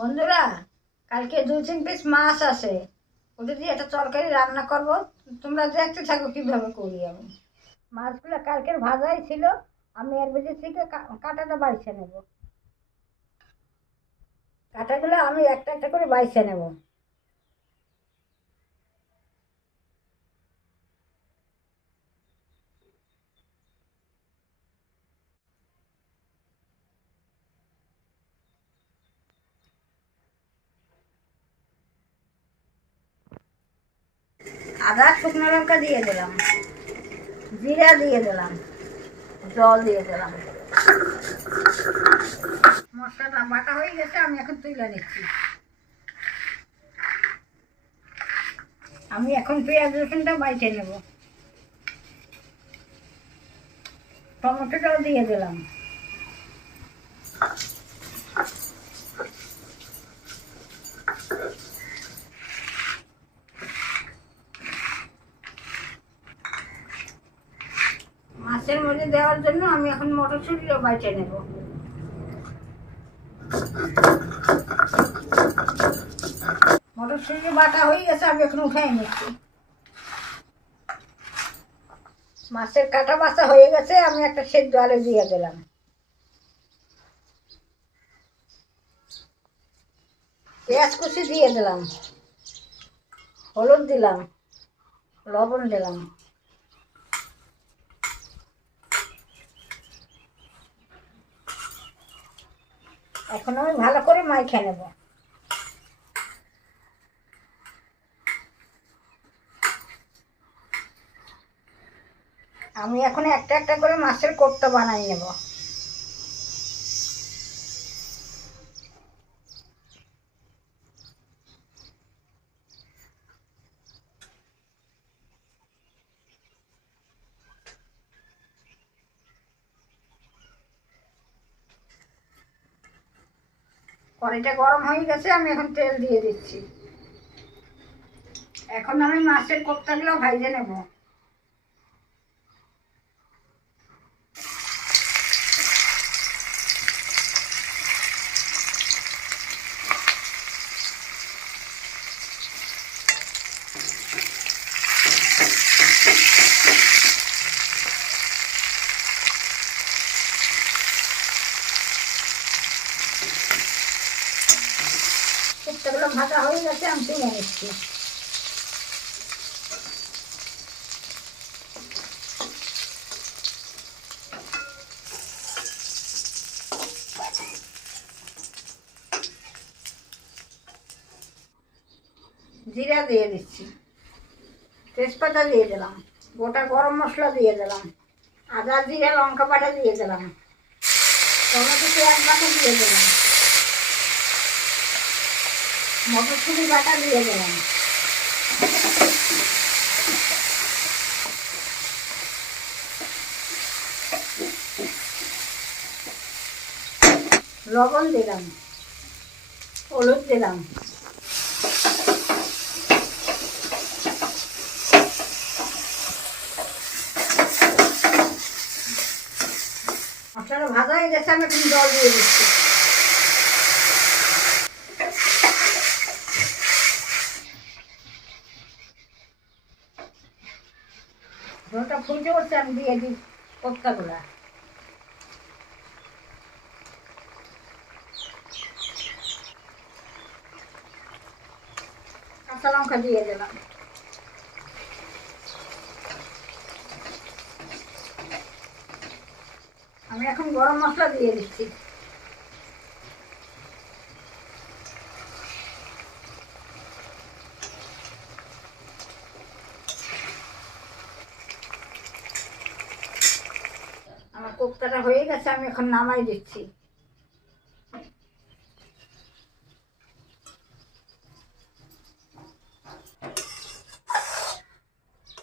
বন্ধুরা, কালকে 2-3 পিস মাছ আছে, ওটা দিয়ে একটা তরকারি রান্না করব। তোমরা দেখতে থাকো কিভাবে করি আমি। মাছগুলো কালকের ভাজাই ছিল, আমি এর ভেতর থেকে কাঁটাটা বাইছে নেব। কাঁটাগুলো আমি একটা একটা করে বাইছে নেব। আদা শুকনো লঙ্কা দিয়ে দিলাম, জিরা দিয়ে দিলাম, জল দিয়ে দিলাম। মশলাটা বাটা হয়ে গেছে, আমি এখন তুলে নিচ্ছি। আমি এখন পেঁয়াজ রসুনটা বাইটে নেব। টমেটোটাও দিয়ে দিলাম। মাছের মধ্যে দেওয়ার জন্য আমি এখন মটরশুঁটিও বাইটে নেব। মটরশুঁটি বাটা হয়ে গেছে, আমি এখন উঠাই নিচ্ছি। মাছের কাটা বাছা হয়ে গেছে, আমি একটা সেদ্ধ আলু দিয়ে দিলাম। পেঁয়াজ কুচি দিয়ে দিলাম, হলুদ দিলাম, লবণ দিলাম। এখন আমি ভালো করে মাখিয়ে নেব। আমি এখন একটা একটা করে মাছের কোপ্তা বানাই নেব। কড়াইটা গরম হয়ে গেছে, আমি এখন তেল দিয়ে দিচ্ছি। এখন আমি মাছের কোপ্তাগুলো ভাজে নেব। কোপ্তাগুলো ভাজা হয়ে গেছে, আমি তুলে নিচ্ছি। জিরা দিয়ে দিচ্ছি, তেজপাতা দিয়ে দিলাম, গোটা গরম মশলা দিয়ে দিলাম, আদা জিরা লঙ্কা বাটা দিয়ে দিলাম, টমেটো পেঁয়াজ বাটা দিয়ে দিলাম, মটরশুঁটি বাটা দিয়ে দিলাম, লবণ দিলাম, হলুদ দিলাম। মশলাটা ভাজা হয়ে গেছে, আমি এখন জল দিয়ে দিচ্ছি। জলটা ফুটে উঠছে, আমি দিয়ে দিই কোপ্তাগুলা। কাঁচা লঙ্কা দিয়ে দিলাম। আমি এখন গরম মশলা দিয়ে দিচ্ছি। আমার কোপ্তাটা হয়ে গেছে, আমি এখন নামাই দিচ্ছি।